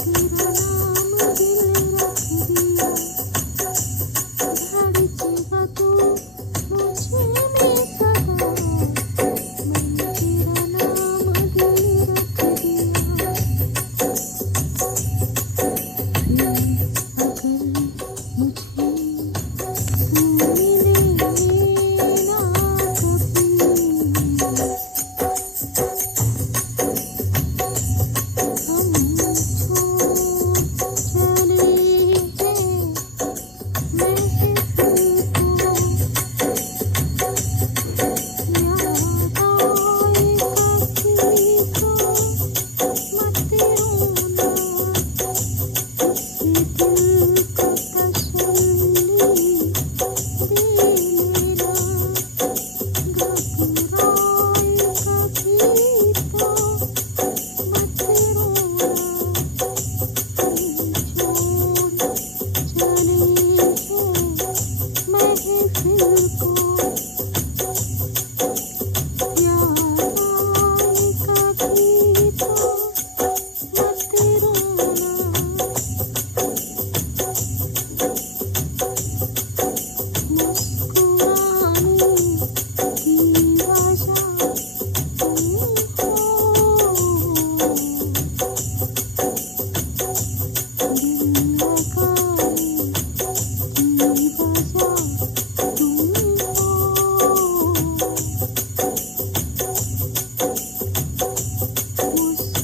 तेरा नाम दिल रख दिया, धड़केगा तू मुझे में सदा, मैंने तेरा नाम दिल रख दिया। फिर अगर मुझे तू मिले ना कभी, हम छोड़ चले हैं महफिल को, याद आए कभी तो मत रोना, इसी दिल को तसल्ली दे लेना, घबराए कभी तो मत रोना, हम छोड़ चले हैं महफिल को, याद आए कभी तो मत रोना। मुस्कुराने की वजह तुम हो, दिल लगाने की वजह तुम हो,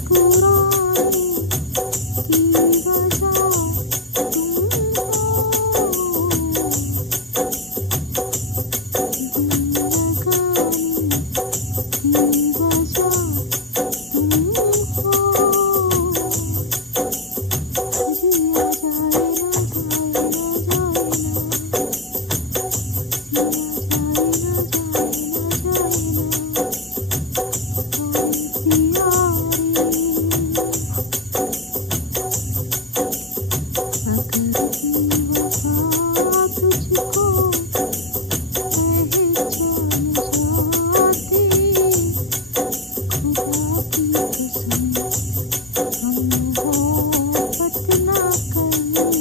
मुस्कुराने की वजह तुम हो, दिल लगाने की वजह तुम हो, जिया जाए ना जाए ना जाए ना, जिया जाए ना जाए ना जाए ना, ओए पिया रे, अगर की वफा तुझको पहचान जाती, खुदा की कसम हम मोहब्बत ना करते,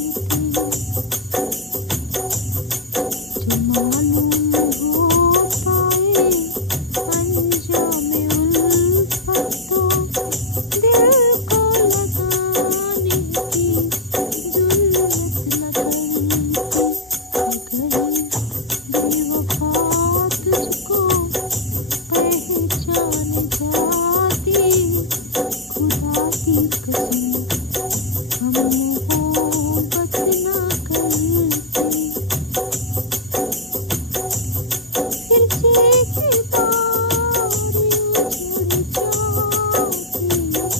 जो मालूम होता है अंजाम उल्फत तो दिल को लगाने की जुल्लत न करते, अगर बेवफा तुझको पहचान जाती, खुदा की कसम हम मोहब्बत ना करते, फिर से की बारी उजड़ जाती है,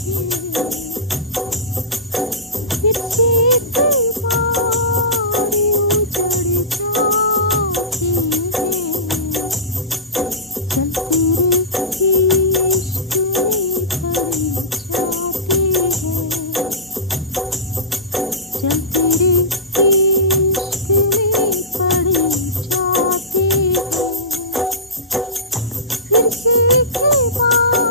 फिर से की बारी उजड़ जाती है, चल तेरे इश्क में पड़ जाती है, चल तेरे इश्क में पड़ जाती है, फिर से की बारी